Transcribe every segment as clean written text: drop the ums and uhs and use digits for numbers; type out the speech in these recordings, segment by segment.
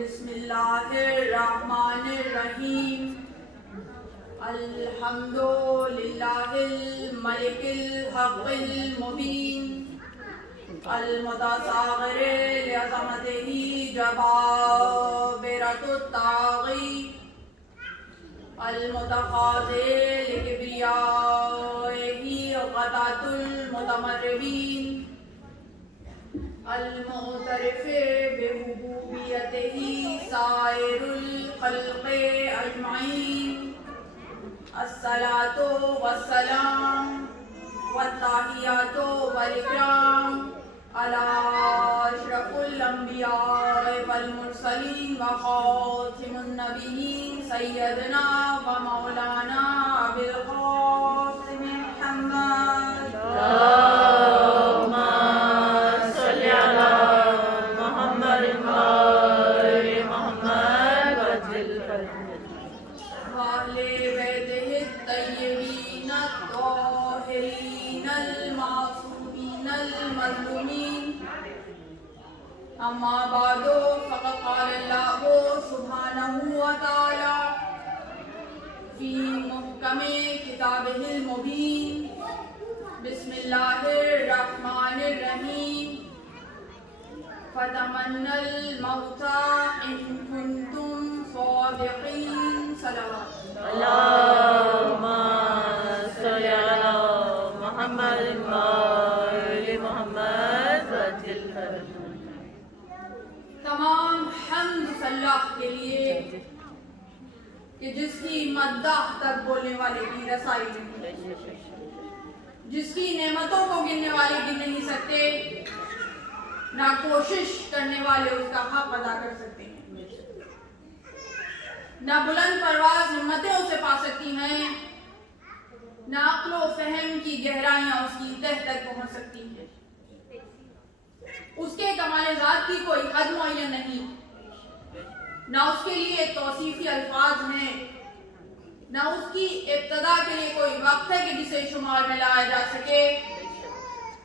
بسم اللہ الرحمن الرحیم الحمد للہ الملک الحق المبین المتصاغر لعظمتہ جبابرۃ الطاغی المتخاذل لکبریائہ غدۃ المتمردین المعترف بربوبیتہ سائر الخلق اجمعین الصلاۃ والسلام والتحیات والاکرام علی اشرف الانبیاء والمرسلین وخاتم النبیین سیدنا و مولانا ابی القاسم محمد اما بعد فقد قال اللہ سبحانہ وتعالی فی محکم کتابہ المبین بسم اللہ الرحمن الرحیم فتمنوا الموت ان کنتم صادقین صلوات اللہم صل علی محمد وآل محمد وجل فرجہ۔ تمام حمد اللہ کے لیے کہ جس کی مدح تک بولنے والے کی رسائی نہیں، جس کی نعمتوں کو گننے والے گن نہیں سکتے، نہ کوشش کرنے والے اس کا حق ادا کر سکتے ہیں، نہ بلند پرواز ہمتیں اسے پا سکتی ہیں، نہ عقل و فہم کی گہرائیاں اس کی تہ تک پہنچ سکتی ہیں۔ اس کے کمال ذات کی کوئی حد معین نہیں، نہ اس کے لیے توصیفی الفاظ ہیں، نہ اس کی ابتدا کے لیے کوئی وقت ہے کہ جسے شمار میں لایا جا سکے،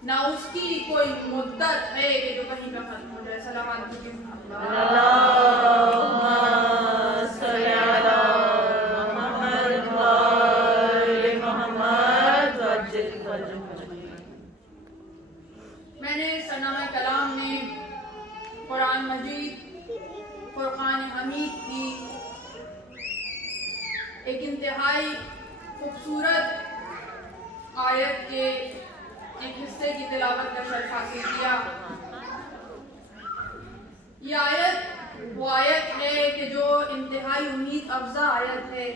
نہ اس کی کوئی مدت ہے کہ جو کہیں پہ ختم ہو جائے۔ صلوات اللہم صل علی محمد وآل محمد وجل فرجہ۔ میں نے سرنامہ کلام میں قرآن مجید فرقان حمید کی ایک انتہائی خوبصورت آیت کے ایک حصے کی تلاوت کا شرف حاصل کیا۔ یہ آیت وہ آیت ہے کہ جو انتہائی امید افزا آیت ہے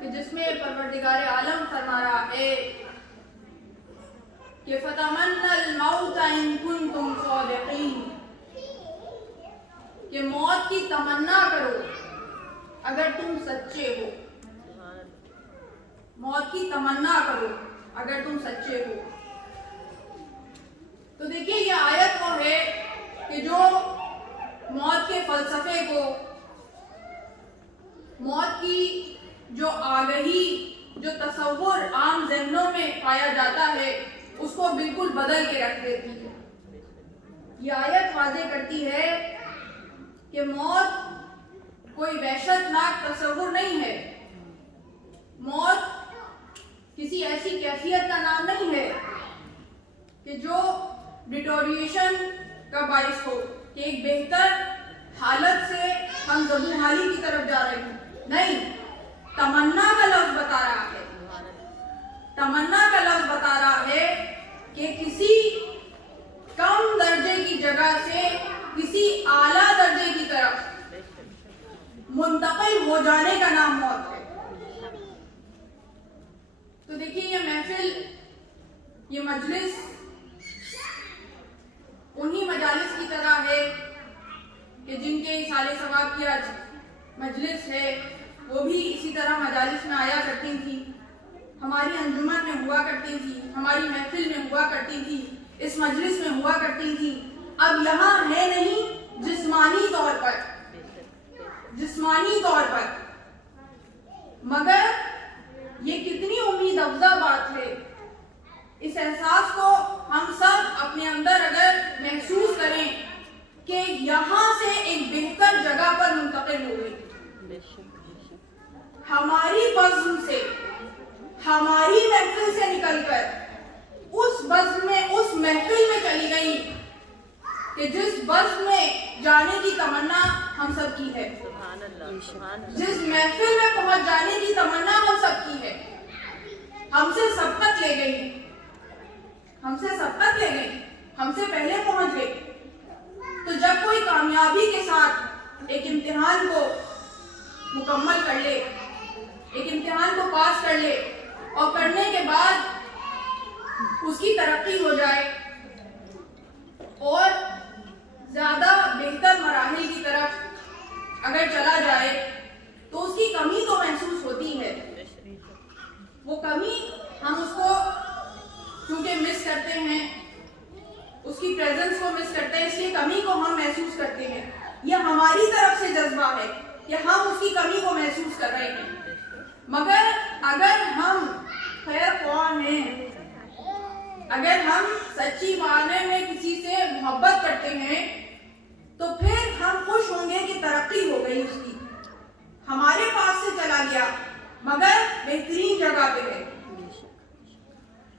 کہ جس میں پروردگار عالم فرما رہا ہے کہ فتمنوا الموت ان کنتم صادقین، کہ موت کی تمنا کرو اگر تم سچے ہو، موت کی تمنا کرو اگر تم سچے ہو۔ تو دیکھیے یہ آیت وہ ہے کہ جو موت کے فلسفے کو، موت کی جو آگہی، جو تصور عام ذہنوں میں پایا جاتا ہے، اس کو بالکل بدل کے رکھ دیتی ہے۔ یہ آیت واضح کرتی ہے کہ موت کوئی وحشتناک تصور نہیں ہے، موت کسی ایسی کیفیت کا نام نہیں ہے کہ جو ڈیٹوریشن کا باعث ہو کہ ایک بہتر حالت سے ہم زبونحالی کی طرف جا رہے ہیں۔ نہیں، تمنا کا لفظ بتا رہا ہے، تمنا کا لفظ بتا رہا ہے کہ کسی کم درجے کی جگہ سے کسی اعلیٰ درجے کی طرف منتقل ہو جانے کا نام موت ہے۔ تو دیکھیے یہ محفل، یہ مجلس انہی مجالس کی طرح ہے کہ جن کے اصحال ثواب کی آج مجلس ہے، وہ بھی اسی طرح مجالس میں آیا کرتی تھی، ہماری انجمن میں ہوا کرتی تھی، ہماری محفل میں ہوا کرتی تھی، اس مجلس میں ہوا کرتی تھی۔ اب یہاں ہے نہیں جسمانی طور پر، مگر یہ کتنی امید افزا بات ہے۔ اس احساس کو ہم سب اپنے اندر اگر محسوس کریں کہ یہاں سے ایک بہتر جگہ ہماری بزم سے، ہماری محفل سے نکل کر اس بزم میں، اس محفل میں چلی گئی کہ جس بزم میں جانے کی تمنا ہم سب کی ہے، جس محفل میں پہنچ جانے کی تمنا ہم سب کی ہے، ہم سے سبقت لے گئی، ہم سے سبقت لے گئی، ہم سے پہلے پہنچ گئی۔ تو جب کوئی کامیابی کے ساتھ ایک امتحان کو مکمل کر لے، ایک امتحان کو پاس کر لے اور کرنے کے بعد اس کی ترقی ہو جائے اور زیادہ بہتر مراحل کی طرف اگر چلا جائے تو اس کی کمی تو محسوس ہوتی ہے۔ وہ کمی ہم اس کو چونکہ مس کرتے ہیں، اس کی پریزنس کو مس کرتے ہیں، اس لیے کمی کو ہم محسوس کرتے ہیں۔ یہ ہماری طرف سے جذبہ ہے کہ ہم اس کی کمی کو محسوس کر رہے ہیں، مگر اگر ہم خیر خواہ ہیں، اگر ہم سچی معنی میں کسی سے محبت کرتے ہیں تو پھر ہم خوش ہوں گے کہ ترقی ہو گئی، اس کی ہمارے پاس سے چلا گیا مگر بہترین جگہ پہ ہے۔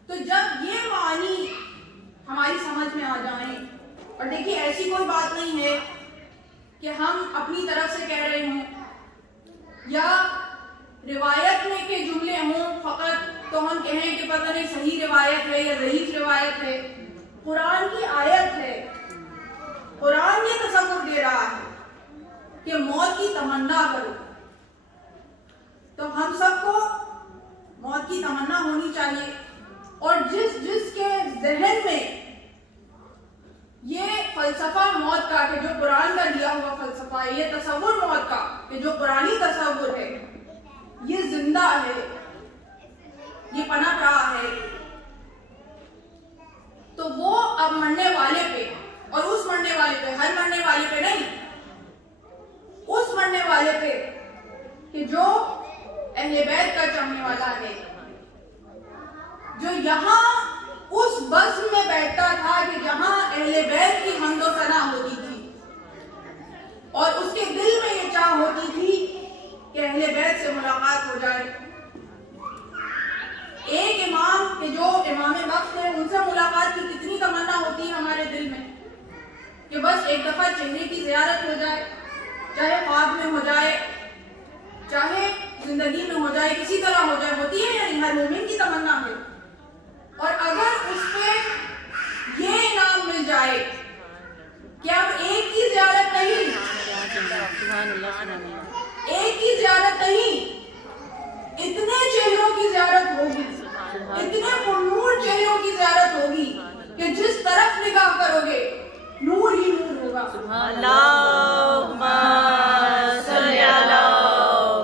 تو جب یہ معنی ہماری سمجھ میں آ جائیں، اور دیکھیے ایسی کوئی بات نہیں ہے کہ ہم اپنی طرف سے کہہ رہے ہوں یا روایت میں کے جملے ہوں فقط تو ہم کہیں کہ پتہ نہیں صحیح روایت ہے یا ضعیف روایت ہے۔ قرآن کی آیت ہے، قرآن یہ تصور دے رہا ہے کہ موت کی تمنا کرو، تو ہم سب کو موت کی تمنا ہونی چاہیے، اور جس جس کے ذہن میں یہ فلسفہ موت کا کہ جو قرآن کا لیا ہوا فلسفہ ہے، یہ تصور موت کا کہ جو قرآنی تصور ہے یہ زندہ ہے، یہ پنپ رہا ہے، تو وہ اب مرنے والے پہ، اور اس مرنے والے پہ، ہر مرنے والے پہ نہیں، اس مرنے والے پہ کہ جو اہل بیت کا چاہنے والا ہے، جو یہاں اس بزم میں بیٹھتا تھا کہ جہاں اہل بیت کی حمد و ثنا ہوتی تھی، اور اس کے دل میں یہ چاہ ہوتی تھی کہ اہل بیت سے ملاقات ہو جائے۔ ایک امام کہ جو امام وقت ہے، ان سے ملاقات کی کتنی تمنا ہوتی ہے ہمارے دل میں کہ بس ایک دفعہ چہرے کی زیارت ہو جائے، چاہے خواب میں ہو جائے، چاہے زندگی میں ہو جائے، کسی طرح ہو جائے، ہوتی ہے یعنی ہر مومن کی تمنا ہے۔ اور اگر اس پہ یہ انعام مل جائے کہ اب ایک کی زیارت نہیں، ایک کی زیارت نہیں، اتنے چہروں کی زیارت ہوگی، اتنے پرنور چہروں کی زیارت ہوگی کہ جس طرف نگاہ کرو گے نور ہی نور ہوگا۔ اللہم صلی علی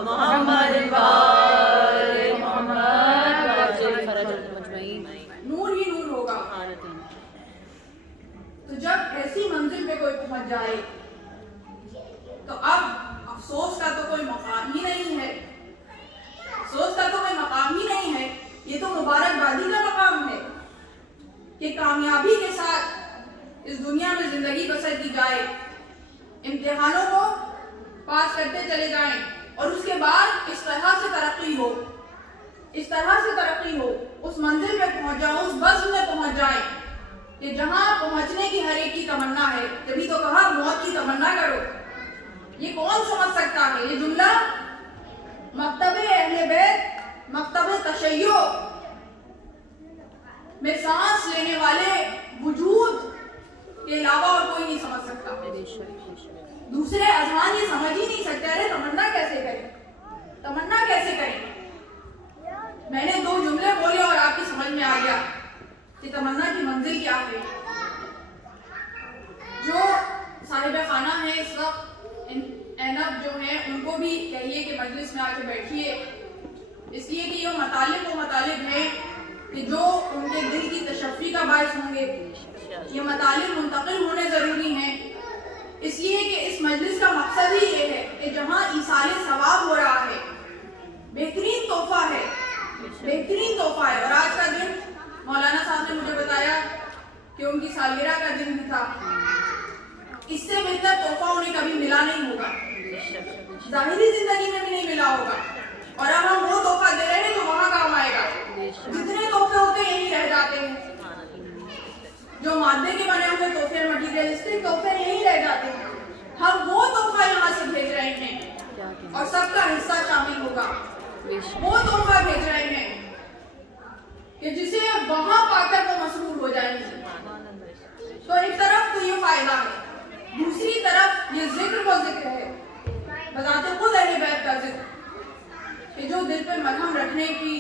محمد وآل محمد وعجل فرجهم اجمعین، نور ہی نور ہوگا۔ تو جب ایسی منزل پہ کوئی پہنچ جائے تو اب افسوس کا تو کوئی مقام ہی نہیں ہے، افسوس کا تو کوئی مقام ہی نہیں ہے، یہ تو مبارکبادی کا مقام ہے کہ کامیابی کے ساتھ اس دنیا میں زندگی بسر کی جائے، امتحانوں کو پاس کرتے چلے جائیں، اور اس کے بعد اس طرح سے ترقی ہو، اس طرح سے ترقی ہو، اس منزل پہ پہنچ جائیں، اس بزم میں پہنچ جائیں کہ جہاں پہنچنے کی ہر ایک کی تمنا ہے۔ جبھی تو کہا موت کی تمنا کرو۔ یہ کون سمجھ سکتا ہے یہ جملہ؟ مکتب اہل بیت، مکتب تشیع میں سانس لینے والے وجود کے علاوہ اور کوئی نہیں سمجھ سکتا۔ دوسرے اذہان یہ سمجھ ہی نہیں سکتے، ارے تمنا کیسے کریں، تمنا کیسے کریں۔ میں نے دو جملے بولے اور آپ کی سمجھ میں آ گیا کہ تمنا کی منزل کیا ہے۔ جو صاحب خانہ ہیں اس وقت، اینب جو ہیں، ان کو بھی کہیے کہ مجلس میں آ کے بیٹھیے، اس لیے کہ یہ مطالب وہ مطالب ہیں کہ جو ان کے دل کی تشفی کا باعث ہوں گے۔ یہ مطالب منتقل ہونے ضروری ہیں، اس لیے کہ اس مجلس کا مقصد ہی یہ ہے کہ جہاں ایصال ثواب ہو رہا ہے، بہترین تحفہ ہے، بہترین تحفہ ہے۔ اور آج کا دن مولانا صاحب نے مجھے بتایا کہ ان کی سالگرہ کا دن بھی تھا، اس سے بہتر تحفہ انہیں کبھی ملا نہیں ہوگا۔ ظاہری زندگی میں بھی نہیں ملا ہوگا، اور اب ہم وہ تحفہ دے رہے ہیں جو وہاں کام آئے گا. جتنے تحفے ہوتے ہیں یہی رہ جاتے ہیں، جو مادے کے بنے ہوئے تحفے، مٹیریلسٹک تحفے یہی رہ جاتے ہیں. ہم وہ تحفہ یہاں سے بھیج رہے ہیں اور سب کا حصہ شامل ہوگا. وہ تحفہ بھیج رہے ہیں کہ جسے وہاں پا کر وہ مسرور ہو جائیں گے. تو ایک طرف تو یہ فائدہ ہے، دوسری طرف یہ ذکر وہ ذکر ہے بذات خود اہل بیت کا ذکر کہ جو دل پہ مرہم رکھنے کی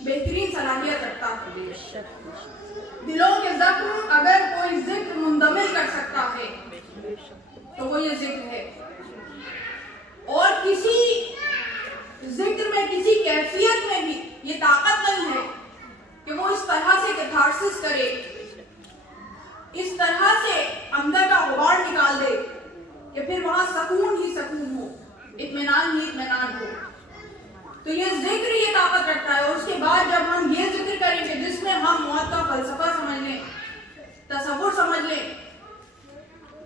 بہترین صلاحیت رکھتا ہے. دلوں کے زخم اگر کوئی ذکر مندمل کر سکتا ہے تو وہ یہ ذکر ہے. اور کسی ذکر میں، کسی کیفیت میں بھی یہ طاقت نہیں ہے کہ وہ اس طرح سے کیتھارسس کرے، اس طرح سے اندر کا غبار نکال دے کہ پھر وہاں سکون ہی سکون ہو، اطمینان ہی اطمینان ہو. تو یہ ذکر یہ طاقت رکھتا ہے. اور اس کے بعد جب ہم یہ ذکر کریں گے جس میں ہم موت کا فلسفہ سمجھ لیں، تصور سمجھ لیں،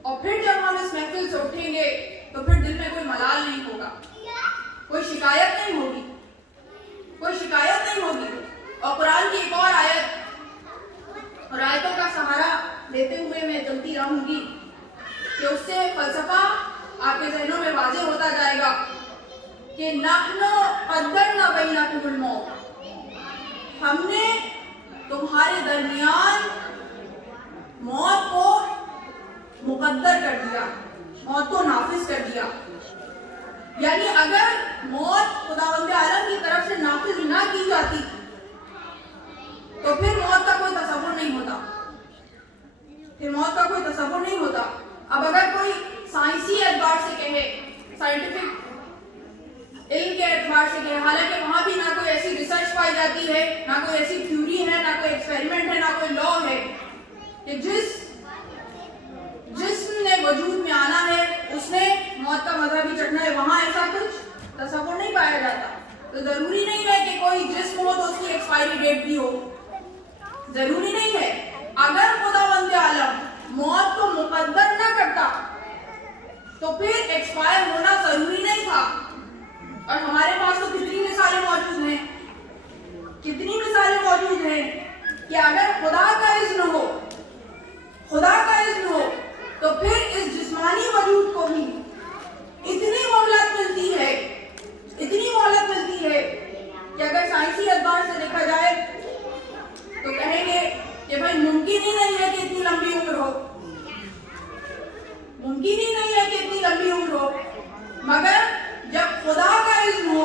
اور پھر جب ہم اس محفل سے اٹھیں گے تو پھر دل میں کوئی ملال نہیں ہوگا، کوئی شکایت نہیں ہوگی، کوئی شکایت نہیں ہوگی. اور قرآن کی ایک اور آیت اور آیتوں کا سہارا لیتے ہوئے میں چلتی رہوں گی کہ اس سے فلسفہ آپ کے ذہنوں میں واضح ہوتا جائے گا کہ نحن قدرنا بینکم الموت، ہم نے تمہارے درمیان موت کو مقدر کر دیا، موت کو نافذ کر دیا. یعنی اگر موت خداوند عالم کی طرف سے نافذ نہ کی جاتی تو پھر موت کا کوئی تصور نہیں ہوتا، پھر موت کا کوئی تصور نہیں ہوتا. اب اگر کوئی سائنسی اعتبار سے کہے، سائنٹیفک علم کے اعتبار سے کہے، حالانکہ وہاں بھی نہ کوئی ایسی ریسرچ پائی جاتی ہے، نہ کوئی ایسی تھیوری ہے، نہ کوئی ایکسپیریمنٹ ہے، نہ کوئی لا ہے کہ جس جسم نے وجود میں آنا ہے اس نے موت کا مزہ بھی چکھنا ہے، وہاں ایسا کچھ تصور نہیں پایا جاتا. تو ضروری نہیں ہے کہ کوئی جسم ہو تو اس کی ایکسپائری ڈیٹ بھی ہو، ضروری نہیں ہے. اگر خداوند عالم موت کو مقدر نہ کرتا تو پھر ایکسپائر ہونا ضروری نہیں تھا. اور ہمارے پاس تو کتنی مثالیں موجود ہیں، کتنی مثالیں موجود ہیں کہ اگر خدا کا اذن ہو، خدا کا اذن ہو تو پھر اس جسمانی وجود کو بھی اتنی مہلت ملتی ہے، اتنی مہلت ملتی ہے کہ اگر سائنسی اعتبار سے دیکھا جائے تو کہیں گے کہ بھائی ممکن ہی نہیں ہے کہ اتنی لمبی عمر ہو، ممکن ہی نہیں ہے کہ اتنی لمبی عمر ہو. مگر جب خدا کا اذن ہو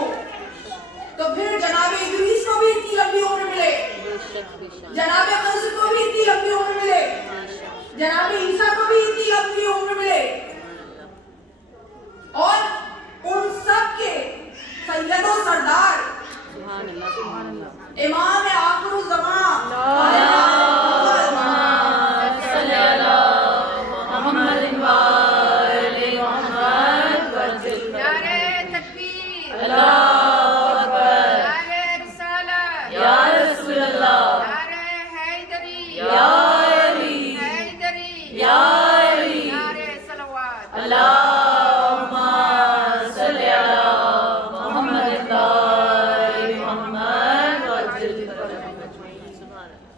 تو پھر جناب ادریس کو بھی اتنی لمبی عمر ملے، جناب خضر کو بھی اتنی لمبی عمر ملے، جناب عیسیٰ کو بھی اتنی لمبی عمر ملے، اور ان سب کے سید و سردار امام آخر الزمان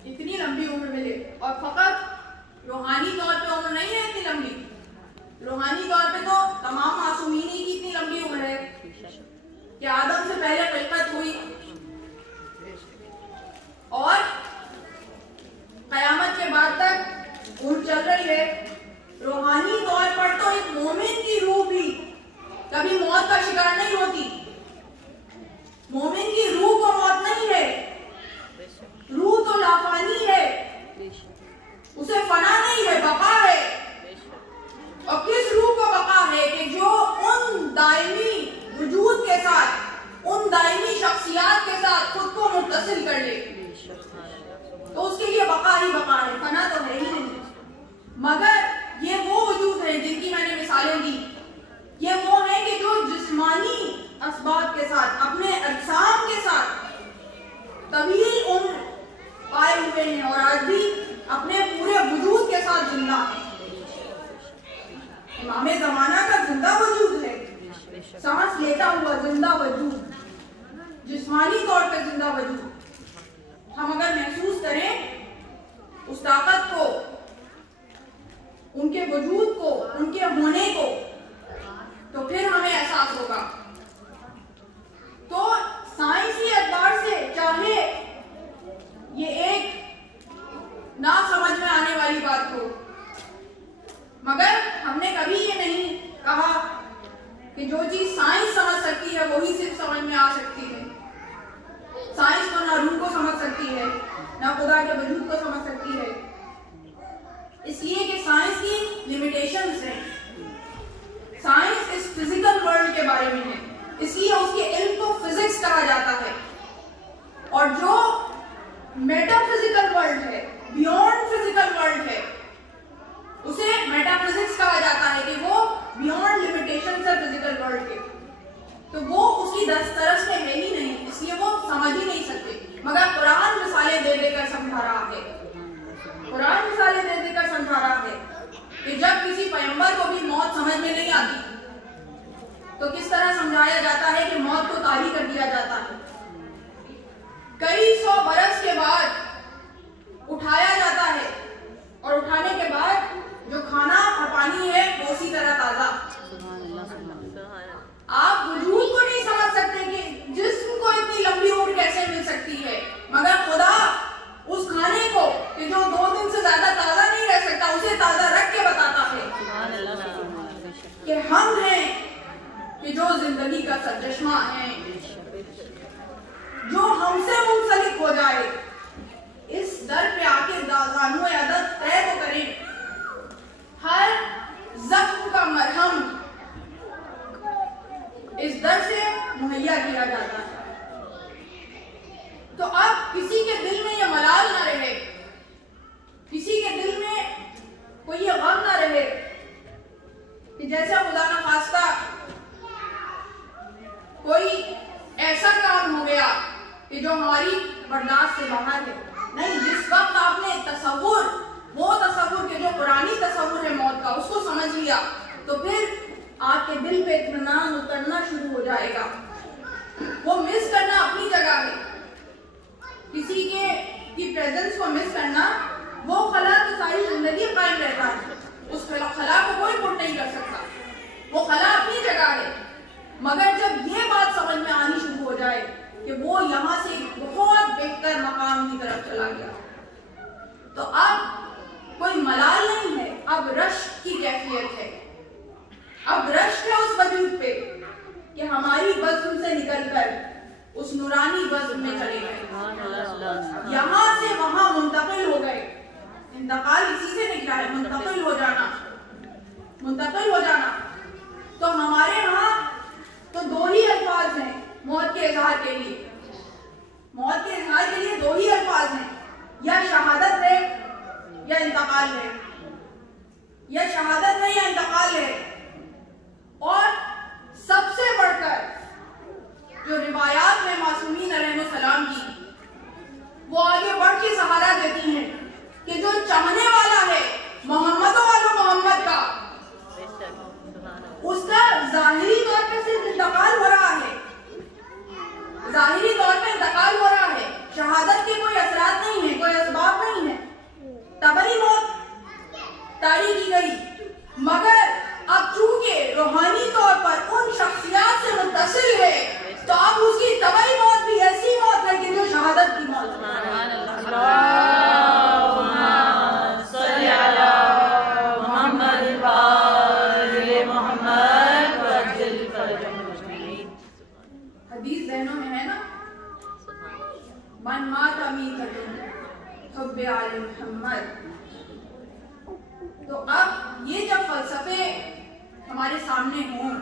اتنی لمبی عمر ملے. اور فقط روحانی طور پہ عمر نہیں ہے اتنی لمبی، روحانی طور پہ تو تمام معصومین کی اتنی لمبی عمر ہے کہ آدم سے پہلے خلقت ہوئی اور قیامت کے بعد تک عمر چل رہی ہے. روحانی طور پر تو ایک مومن کی روح بھی کبھی موت کا شکار نہیں ہوتی. مومن کی روح کو موت نہیں ہے، روح تو لافانی ہے، اسے فنا نہیں ہے، بقا ہے. اور کس روح کو بقا ہے کہ جو ان دائمی وجود کے ساتھ، ان دائمی شخصیات کے ساتھ خود کو متصل کر لے، تو اس کے لیے بقا ہی بقا ہے، فنا تو ہے ہی نہیں. مگر یہ وہ وجود ہیں جن کی میں نے مثالیں دی، یہ وہ ہیں کہ جو جسمانی اسباب کے ساتھ، اپنے اجسام کے ساتھ طویل عمر پائے ہوئے ہیں اور آج بھی اپنے پورے وجود کے ساتھ زندہ ہیں. امام زمانہ کا زندہ وجود ہے. لیتا ہوا زندہ وجود، جسمانی طور پہ زندہ وجود ہم اگر محسوس کریں اس طاقت کو، ان کے وجود کو، ان کے ہونے کو، تو پھر ہمیں احساس ہوگا. تو سائنسی اعتبار سے چاہے یہ ایک نہ سمجھ میں آنے والی بات ہو، مگر ہم نے کبھی یہ نہیں کہا کہ جو چیز سائنس سمجھ سکتی ہے وہی صرف سمجھ میں آ سکتی ہے. سائنس تو نہ روح کو سمجھ سکتی ہے، نہ خدا کے وجود کو سمجھ سکتی ہے، اس لیے کہ سائنس کی لمیٹیشنز ہیں. سائنس اس فزیکل ورلڈ کے بارے میں ہے، اس لیے اس کے علم کو فزکس کہا جاتا ہے. اور جو میٹا فزیکل ورلڈ ہے، بیونڈ فزیکل ورلڈ ہے، اسے میٹا فزکس کہا جاتا ہے کہ وہ بیونڈ لمیٹیشنز ہے فزیکل ورلڈ کے. تو وہ اس کی دسترس میں ہے ہی نہیں، اس لیے وہ سمجھ ہی نہیں سکتے. مگر قرآن مثالیں دے دے کر سمجھا رہا ہے، قرآن مثالیں دے دے کر سمجھا رہا ہے کہ جب کسی پیغمبر کو بھی موت سمجھ میں نہیں آتی تو کس طرح سمجھایا جاتا ہے کہ موت کو طاری کر دیا جاتا ہے. کئی سو برس کے بعد اٹھایا جاتا ہے، اور اٹھانے کے بعد جو کھانا اور پانی ہے وہ اسی طرح تازہ. آپ وجود کو نہیں سمجھ سکتے کہ جسم کو اتنی لمبی عمر کیسے مل سکتی ہے، مگر خدا اس کھانے کو کہ جو 2 دن سے زیادہ تازہ نہیں رہ سکتا اسے تازہ رکھ کے بتاتا ہے کہ ہم ہیں کہ جو زندگی کا سرچشمہ ہیں. جو ہم سے منسلک ہو جائے اس در پہ آ کے دانو عدد طے تو کریں. ہر زخم کا مرہم اس در سے مہیا کیا جاتا ہے. تو اب کسی کے دل میں یہ ملال نہ رہے، کسی کے دل میں کوئی یہ غم نہ رہے کہ جیسا خدا نہ خواستہ کوئی ایسا کام ہو گیا کہ جو ہماری برداشت سے باہر ہے. نہیں، جس وقت آپ نے تصور، وہ تصور کہ جو قرآنی تصور ہے موت کا، اس کو سمجھ لیا تو پھر آپ کے دل پہ اطمینان اترنا شروع ہو جائے گا. وہ مس کرنا اپنی جگہ ہے، کسی کی پریزنس کو مس کرنا، وہ خلا تو ساری زندگی قائم رہتا ہے، اس خلا کو کوئی پٹ نہیں کر سکتا، وہ خلا اپنی جگہ ہے. مگر جب یہ بات سمجھ میں آنی شروع ہو جائے کہ وہ یہاں سے بہت بہتر مقام کی طرف چلا گیا، تو اب کوئی ملال نہیں ہے، اب رشک کی کیفیت ہے. اب رشک ہے اس وجود پہ کہ ہماری بزم سے نکل کر اس نورانی بزم میں چلے گئے، یہاں سے وہاں منتقل ہو گئے. انتقال اسی سے نکلا ہے، منتقل ہو جانا، منتقل ہو جانا. تو ہمارے ہاں تو 2 ہی الفاظ ہیں موت کے اظہار کے لیے. موت کے اظہار کے لیے 2 ہی الفاظ ہیں، یا شہادت ہے یا انتقال ہے، یا شہادت ہے یا انتقال ہے. اور سب سے بڑھ کر جو روایات میں معصومین علیہ السلام کی، وہ آگے بڑھ کے سہارا دیتی ہیں کہ جو چاہنے والا ہے محمد محمد کا، اس کا ظاہری طور پہ صرف انتقال ہو رہا ہے، ظاہری طور پہ انتقال ہو رہا ہے. شہادت کے کوئی اثرات نہیں ہیں، کوئی اسباب نہیں ہیں، طبعی موت طاری کی گئی. مگر اب چونکہ روحانی طور پر ان شخصیات سے متصل ہے تو اب اس کی طبعی موت بھی ایسی موت ہے کہ جو شہادت کی موت ہے. حدیث ذہنوں میں ہے نا، من مات امیتۃ حب آل محمد. تو اب یہ جب فلسفے ہمارے سامنے ہوں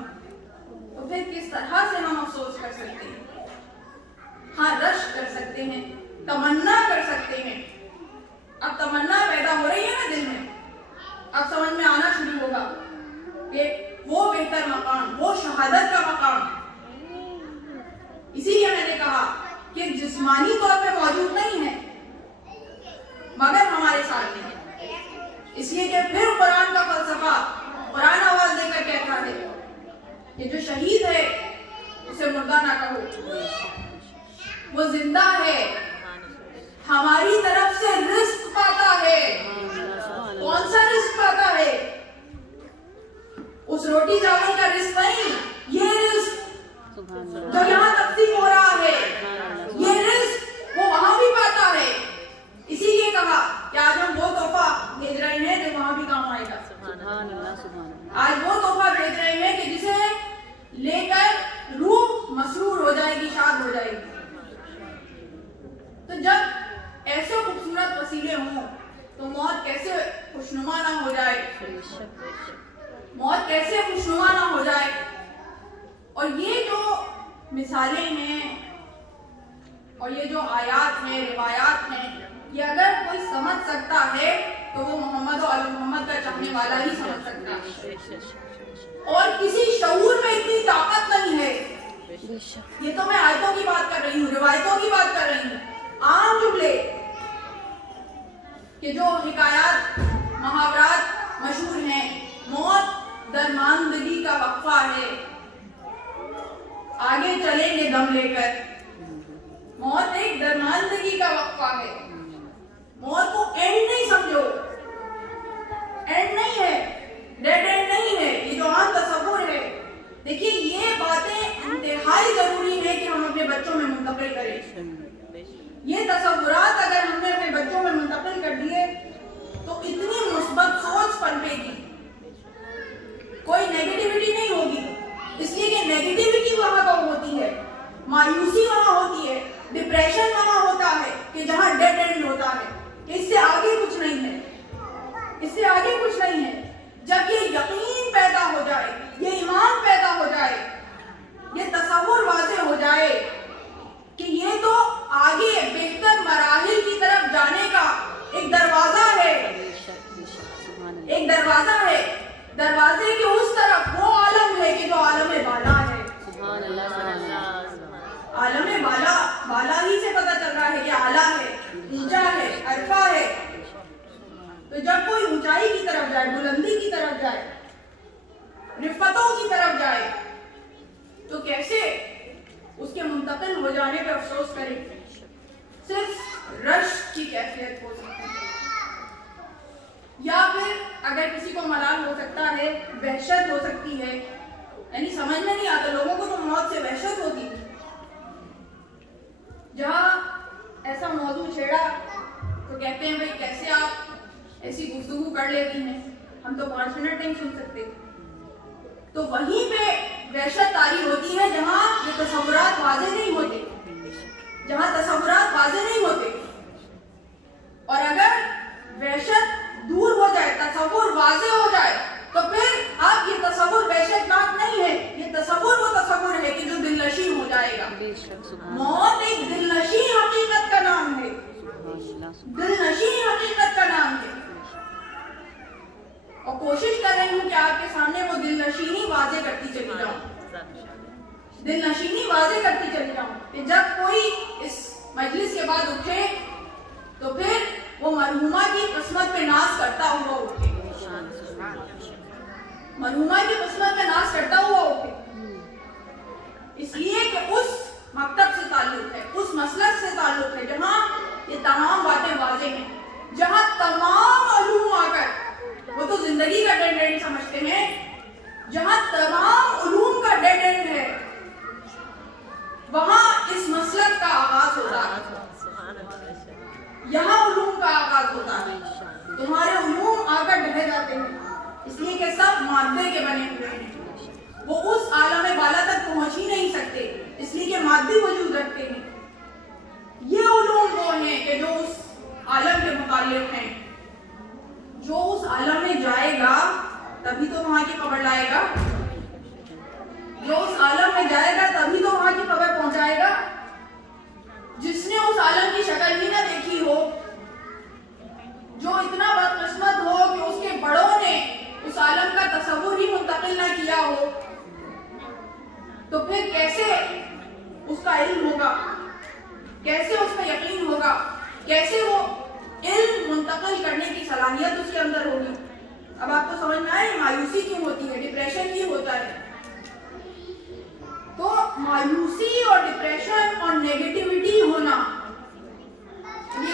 تو پھر کس طرح سے ہم افسوس کر سکتے ہیں. ہاں، رشک کر سکتے ہیں، تمنا کر سکتے ہیں. اب تمنا پیدا ہو رہی ہے نا دل میں، اب سمجھ میں آنا شروع ہوگا کہ وہ بہتر مقام، وہ شہادت کا مقام. اسی لیے میں نے کہا کہ جسمانی طور پہ موجود نہیں ہے مگر ہمارے ساتھ ہے. اس لیے کہ پھر قرآن کا فلسفہ، قرآن آواز دے کر کہتا ہے کہ جو شہید ہے ہماری طرف سے رزق پاتا ہے. کون سا رزق پاتا ہے؟ اس روٹی چاول کا رزق نہیں، یہ رزق جو یہاں تقسیم ہو رہا ہے، یہ رزق وہ وہاں بھی پاتا ہے. اسی لیے کہا کہ آج ہم وہ تحفہ بھیج رہے ہیں جو وہاں بھی کام آئے گا. آج وہ تحفہ بھیج رہے ہیں کہ جسے لے کر روح مسرور ہو جائے گی، شاد ہو جائے گی. تو جب ایسے خوبصورت وسیلے ہوں تو موت کیسے خوشنما نہ ہو جائے، موت کیسے خوشنما نہ ہو جائے. اور یہ جو مثالیں ہیں اور یہ جو آیات ہیں، روایات ہیں، یہ اگر کوئی سمجھ سکتا ہے تو وہ محمد و آل محمد کا چاہنے والا ہی سمجھ سکتا ہے. اور کسی شعور میں اتنی طاقت نہیں ہے. یہ تو میں آیتوں کی بات کر رہی ہوں، روایتوں کی بات کر رہی ہوں، عام جملے کہ جو حکایات محاورات مشہور ہیں. موت درماندگی کا وقفہ ہے، آگے چلیں گے دم لے کر. موت ایک درماندگی کا وقفہ ہے. موت کو اینڈ نہیں سمجھو، اینڈ نہیں ہے، ڈیڈ اینڈ نہیں ہے. یہ جو عام تصور ہے، دیکھیے یہ باتیں انتہائی ضروری ہے کہ ہم اپنے بچوں میں منتقل کریں. یہ تصورات اگر ہم نے اپنے بچوں میں منتقل کر دیے تو اتنی مثبت سوچ پنپے گی، کوئی نیگیٹیوٹی نہیں ہوگی. اس لیے کہ نیگیٹیوٹی وہاں کا ہوتی ہے، مایوسی وہاں ہوتی ہے، ڈپریشن وہاں ہوتا ہے کہ جہاں ڈیڈ اینڈ ہوتا ہے کہ اس سے آگے کچھ نہیں ہے، اس سے آگے کچھ نہیں ہے. جب یہ یقین پیدا ہو جائے، یہ ایمان پیدا ہو جائے، یہ تصور واضح ہو جائے کہ یہ تو آگے بہتر مراحل کی طرف جانے کا ایک دروازہ ہے، ایک دروازہ ہے. دروازے کے اس طرف وہ عالم ہے کہ جو عالم بالا ہے. عالم بالا، بالا ہی سے پتہ چل رہا ہے کہ اعلیٰ ہے، اونچا ہے، عرفہ ہے. تو جب کوئی اونچائی کی طرف جائے، بلندی کی طرف جائے، رفتوں کی طرف جائے، تو کیسے اس کے منتقل ہو جانے پہ افسوس کرے. صرف رشک کی کیفیت ہو سکتی ہے، یا پھر اگر کسی کو ملال ہو سکتا ہے، وحشت ہو سکتی ہے. یعنی سمجھ میں نہیں آتا، لوگوں کو تو موت سے وحشت ہوتی ہے. جہاں ایسا موضوع چھیڑا تو کہتے ہیں بھئی کیسے آپ ایسی گفتگو کر لیتی ہیں، ہم تو 5 منٹ نہیں سن سکتے. تو وہیں پہ وحشت طاری ہوتی ہے جہاں یہ تصورات واضح نہیں ہوتے، جہاں تصورات واضح نہیں ہوتے. اور اگر وحشت دور ہو جائے، تصور واضح ہو جائے، تو پھر اب یہ تصور وحشت ناک نہیں ہے، یہ تصور وہ تصور ہے کہ جو دل نشین ہو جائے گا. موت ایک دل نشین حقیقت کا نام ہے، دل نشین حقیقت کا نام ہے. اور کوشش کر رہی ہوں کہ آپ کے سامنے وہ دل نشینی واضح کرتی چلی جاؤں، دل نشینی واضح کرتی چلی جاؤں کہ جب کوئی اس مجلس کے بعد اٹھے تو پھر وہ مرحومہ کی قسمت پہ ناز کرتا ہوا اٹھے، مرحومہ کی قسمت پہ ناز کرتا ہوا اٹھے. اس لیے کہ اس مکتب سے تعلق ہے، اس مسلک سے تعلق ہے جہاں یہ تمام باتیں واضح ہیں، جہاں تمام علوم آ کر، وہ تو زندگی کا ڈیڈ اینڈ سمجھتے ہیں، جہاں تمام علوم کا ڈیڈ اینڈ ہے وہاں اس مسلک کا آغاز ہوتا ہے، یہاں علوم کا آغاز ہوتا ہے. تمہارے علوم آ کر ڈھہ جاتے ہیں اس لیے کہ سب مادے کے بنے ہوئے ہیں، وہ اس عالم بالا تک پہنچ ہی نہیں سکتے اس لیے کہ مادی وجود رکھتے ہیں. یہ علوم وہ ہیں کہ جو اس عالم کے متعلق ہیں، جو اس عالم میں جائے گا تبھی تو وہاں کی خبر لائے گا، جو اس عالم میں جائے گا تبھی تو وہاں کی خبر پہنچائے گا. جس نے اس عالم کی شکل ہی نہ دیکھی ہو، جو اتنا بدقسمت ہو کہ اس کے بڑوں نے اس عالم کا تصور ہی منتقل نہ کیا ہو، تو پھر کیسے اس کا علم ہوگا، کیسے اس کا یقین ہوگا، کیسے وہ علم منتقل کرنے کی صلاحیت اس کے اندر ہوگی. اب آپ کو سمجھ میں آئے مایوسی کیوں ہوتی ہے، ڈپریشن کیوں ہوتا ہے. تو مایوسی اور ڈپریشن اور نیگیٹیوٹی ہونا یہ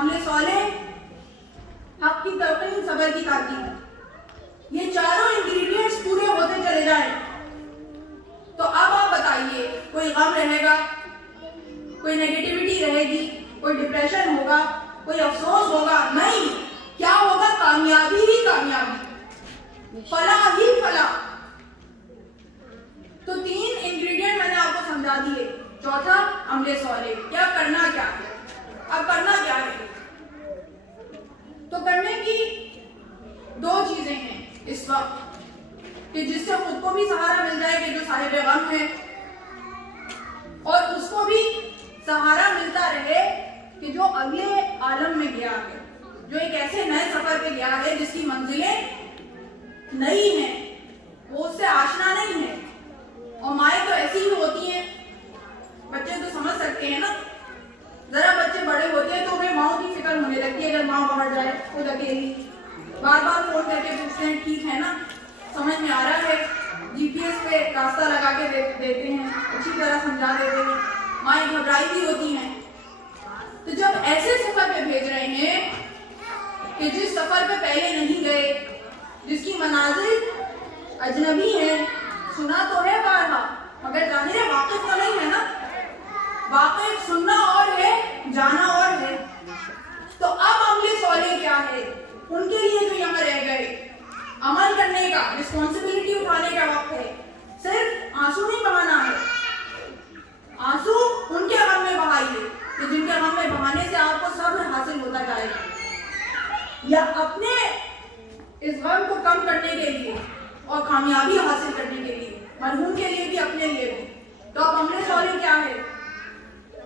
عمل صالح، حق کی تلقین، صبر کی تاکید، یہ چاروں انگریڈینٹس پورے ہوتے چلے جائیں تو اب آپ بتائیے کوئی غم رہے گا، کوئی نیگیٹیوٹی رہے گی، کوئی ڈپریشن ہوگا، کوئی افسوس ہوگا؟ نہیں، کیا ہوگا؟ کامیابی ہی کامیابی، فلاح ہی فلاح۔ تو 3 انگریڈینٹ میں نے آپ کو سمجھا دیے۔ چوتھا عمل صالح، کیا کرنا کیا ہے؟ اب کرنا کیا ہے؟ تو کرنے کی 2 چیزیں ہیں اس وقت کہ جس سے خود کو بھی سہارا مل جائے کہ جو صاحب غم ہے، اور اس کو بھی سہارا ملتا رہے کہ جو اگلے عالم میں گیا ہے، جو ایک ایسے نئے سفر پہ گیا ہے جس کی منزلیں نئی ہیں، وہ اس سے آشنا نہیں ہے۔ اور مائیں تو ایسی ہی ہوتی ہیں، بچے تو سمجھ سکتے ہیں نا، ذرا بچے بڑے ہوتے ہیں تو انہیں ماؤں کی فکر ہونے لگتی ہے۔ اگر ماں باہر جائے خود اکیلی، بار بار فون کر کے پوچھتے ہیں ٹھیک ہے نا، سمجھ میں آ رہا ہے، جی پی ایس پہ راستہ لگا کے دیتے ہیں، اچھی طرح سمجھا دیتے ہیں، مائیں گھبرائی بھی ہوتی ہیں۔ تو جب ایسے سفر پہ بھیج رہے ہیں کہ جس سفر پہ پہلے نہیں گئے، جس کی مناظر اجنبی ہیں، سنا تو ہے بارہا مگر ظاہر ہے واقف تو نہیں ہے نا، واقف سننا اور ہے، جانا اور ہے۔ تو اب عمل صالح کیا ہے ان کے لیے جو یہاں رہ گئے؟ عمل کرنے کا، رسپانسبلٹی اٹھانے کا وقت ہے۔ صرف آنسو نہیں بہانا ہے، آنسو ان کے غم میں بہائیے کہ جن کے غم میں بہانے سے آپ کو صبر حاصل ہوتا جائے گا، یا اپنے اس غم کو کم کرنے کے لیے اور کامیابی حاصل کرنے کے لیے، مرحوم کے لیے بھی اپنے لیے بھی۔ تو اب عمل صالح کیا ہے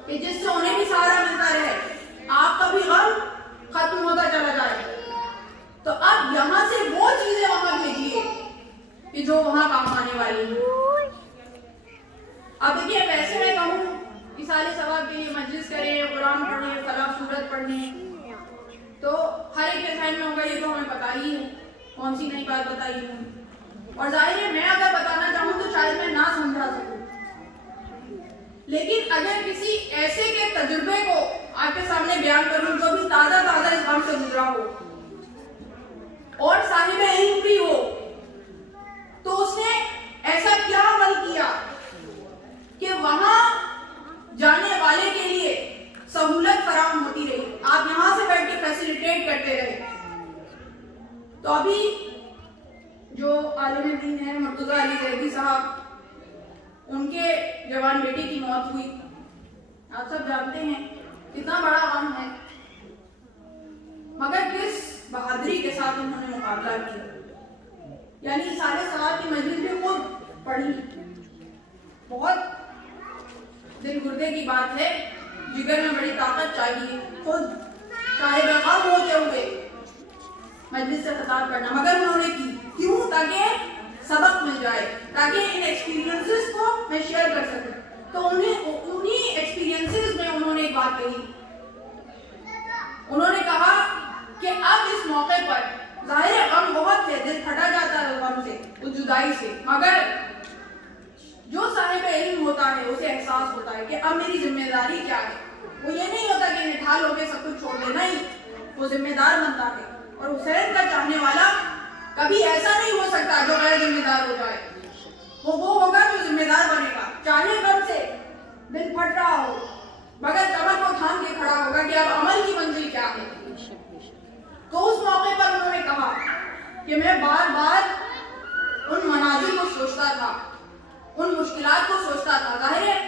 کہ جس سے انہیں بھی سہارا ملتا رہے، آپ کا بھی غم ختم ہوتا چلا جائے۔ تو اب یہاں سے وہ چیزیں وہاں بھیجیے کہ جو وہاں کام آنے والی ہیں۔ اب دیکھیے، ویسے میں کہوں مثال ثواب کے لیے مجلس کریں، قرآن پڑھیں، فلاح سورت پڑھیں، تو ہر ایک کے ذہن میں ہوگا یہ تو ہمیں پتا ہی ہے، کون سی نئی بات بتائی ہوں، اور ظاہر ہے میں اگر بتانا چاہوں تو شاید میں نہ سمجھا سکوں، لیکن اگر کسی ایسے کے تجربے کو آپ کے سامنے بیان کروں جو بھی تازہ اس غم سے گزرا ہو اور صاحب علم بھی ہو، تو اس نے ایسا کیا عمل کیا کہ وہاں جانے والے کے لیے سہولت فراہم ہوتی رہی، آپ یہاں سے بیٹھ کے فیسیلیٹیٹ کرتے رہے۔ تو ابھی جو عالم دین ہے مرتضیٰ علی زیدی صاحب، ان کے جوان بیٹی کی موت ہوئی، آپ سب جانتے ہیں کتنا بڑا غم ہے، مگر کس بہادری کے ساتھ انہوں نے مقابلہ کیا، یعنی سارے ثواب کی مجلس بھی خود پڑھی، بہت دل گردے کی بات ہے، جگر میں بڑی طاقت چاہیے، خود صاحب غم ہوتے ہوئے مجلس سے خطاب کرنا، مگر انہوں نے کی، کیوں؟ تاکہ سبق مل جائے، تاکہ ان ایکسپیرینسز کو میں شیئر کر سکوں۔ تو انہی ایکسپیرینسز میں انہوں نے ایک بات کہی، انہوں نے کہا کہ اب اس موقع پر ظاہر غم بہت ہے، دل پھٹا جاتا ہے غم سے، اس جدائی سے، مگر جو صاحب علم ہوتا ہے اسے احساس ہوتا ہے کہ اب میری ذمہ داری کیا ہے۔ وہ یہ نہیں ہوتا کہ نٹھال ہو کے سب کچھ چھوڑ دینا ہی، وہ ذمہ دار بنتا ہے، اور حسین کا چاہنے والا کبھی ایسا نہیں ہو سکتا جو غیر ذمہ دار ہو جائے، وہ ہوگا جو ذمہ دار بنے گا، چاہے غم سے دل پھٹ رہا ہو مگر کمر کو تھام کے کھڑا ہوگا کہ اب عمل کی منزل کیا ہے۔ تو اس موقع پر انہوں نے کہا کہ میں بار بار ان مناظر کو سوچتا تھا، ان مشکلات کو سوچتا تھا۔ ظاہر ہے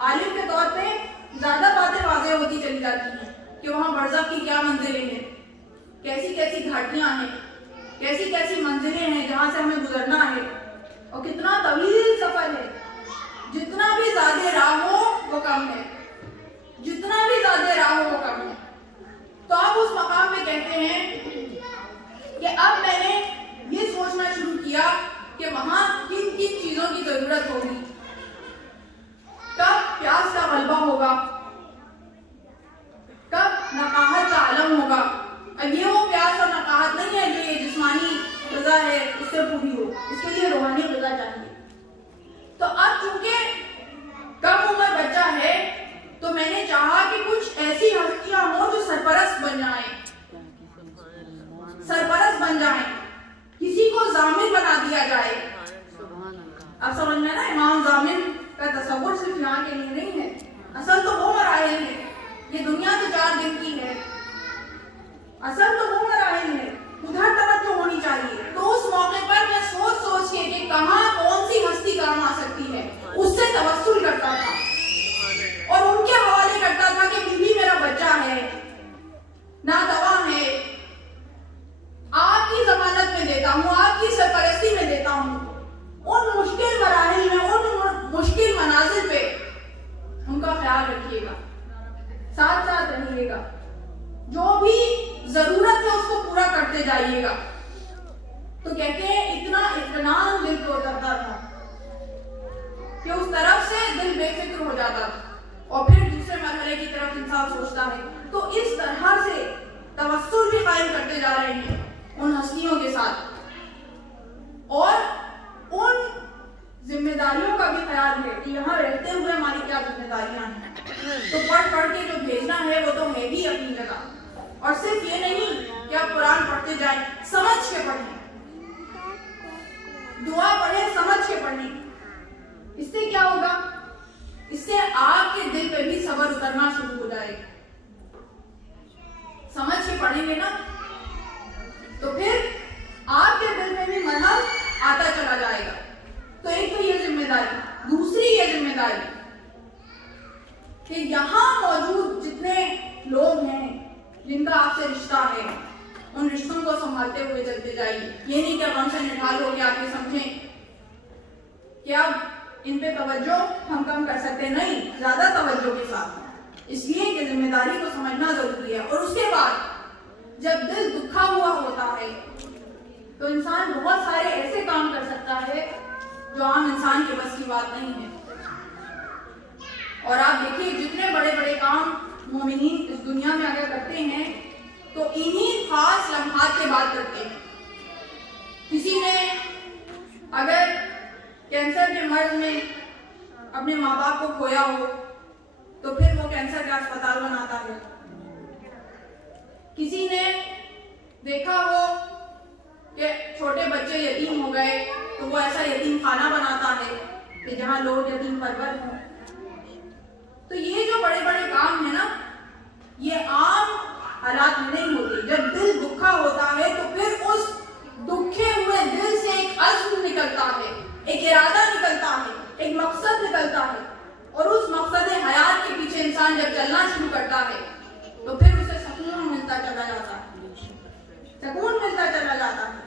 عالم کے طور پہ زیادہ باتیں واضح ہوتی چلی جاتی ہیں کہ وہاں برزخ کی کیا منزلیں ہیں، کیسی کیسی گھاٹیاں ہیں، کیسی کیسی منزلیں ہیں جہاں سے ہمیں گزرنا ہے، اور کتنا طویل سفر ہے، جتنا بھی زیادہ راہ ہو وہ کم ہے، جتنا بھی زیادہ راہ ہو وہ کم ہے۔ تو آپ اس مقام میں کہتے ہیں کہ اب میں نے یہ سوچنا شروع کیا کہ وہاں کن کن چیزوں کی ضرورت ہوگی، کب پیاس کا غلبہ ہوگا، کب نقاہت کا عالم ہوگا۔ اب یہ وہ پیاس اور نقاہت نہیں ہے جو یہ جسمانی غذا ہے اس سے پوری ہو، اس کے لیے روحانی غذا چاہیے۔ تو اب چونکہ کم عمر بچہ ہے تو میں نے چاہا کہ کچھ ایسی ہستیاں ہوں جو سرپرست بن اب سمجھ میں نا امام ضامن کا تصور صرف یہاں کے لیے نہیں ہے، اصل تو وہ مراحل ہے، یہ دنیا تو 4 دن کی ہے، اصل تو وہ مراحل ہے، ادھر توجہ ہونی چاہیے۔ تو اس موقع پر میں سوچ کے کہ کہاں کون سی ہستی کام آ سکتی ہے اس سے توسل کرتا تھا اور ان کے حوالے کرتا تھا کہ بیوی میرا بچہ ہے، نادوا ہے، آپ کی ضمانت میں دیتا ہوں، آپ کی سرپرستی میں دیتا ہوں، ان مشکل مراحل میں، ان مشکل منازل پہ ان کا خیال رکھیے گا، ساتھ ساتھ رہیے گا، جو بھی ضرورت ہے اس کو پورا کرتے جائیے گا۔ تو کہتے ہیں اتنا اطمینان دل کو اترتا تھا کہ اس طرف سے دل بے فکر ہو جاتا تھا اور پھر دوسرے مرحلے کی طرف انسان سوچتا ہے۔ تو اس طرح سے توسل بھی قائم کرتے جا رہے ہیں ان ہستیوں کے ساتھ، اور ان ذمہ داریوں کا بھی خیال ہے کہ یہاں رہتے ہوئے ہماری کیا ذمہ داریاں ہیں۔ تو پڑھ کے جو بھیجنا ہے وہ تو ہے ہی اپنی جگہ، اور صرف یہ نہیں کہ آپ قرآن پڑھتے جائیں، سمجھ کے پڑھیں، دعا پڑھیں سمجھ کے پڑھیں۔ اس سے کیا ہوگا؟ اس سے آپ کے دل پہ بھی صبر اترنا شروع ہو جائے گا۔ سمجھ کے پڑھیں گے نا تو پھر آپ کے دل میں بھی مرہم آتا چلا جائے گا۔ تو ایک تو یہ ذمہ داری، دوسری یہ ذمہ داری کہ یہاں موجود جتنے لوگ ہیں جن کا آپ سے رشتہ ہے، ان رشتوں کو سنبھالتے ہوئے چلتے جائیے۔ یہ نہیں کہ غم سے نڈھال ہو کے آپ یہ سمجھیں کہ اب ان پہ توجہ ہم کم کر سکتے، نہیں، زیادہ توجہ کے ساتھ، اس لیے کہ ذمہ داری کو سمجھنا ضروری ہے۔ اور اس کے بعد جب دل دکھا ہوا ہوتا ہے تو انسان بہت سارے ایسے کام کر سکتا ہے جو عام انسان کے بس کی بات نہیں ہے۔ اور آپ دیکھیے جتنے بڑے بڑے کام مومنین اس دنیا میں اگر کرتے ہیں تو انہی خاص لمحات کے بعد کرتے ہیں۔ کسی نے اگر کینسر کے مرض میں اپنے ماں باپ کو کھویا ہو تو پھر وہ کینسر کا اسپتال بناتا ہے۔ کسی نے دیکھا ہو کہ چھوٹے بچے یتیم ہو گئے تو وہ ایسا یتیم خانہ بناتا ہے کہ جہاں لوگ یتیم پرور ہوں۔ تو یہ جو بڑے بڑے کام ہیں نا، یہ عام حالات میں نہیں ہوتے۔ جب دل دکھا ہوتا ہے تو پھر اس دکھے ہوئے دل سے ایک عزم نکلتا ہے، ایک ارادہ نکلتا ہے، ایک مقصد نکلتا ہے، اور اس مقصد حیات کے پیچھے انسان جب چلنا شروع کرتا ہے تو پھر اسے سکون ملتا چلا جاتا ہے، سکون ملتا چلا جاتا ہے۔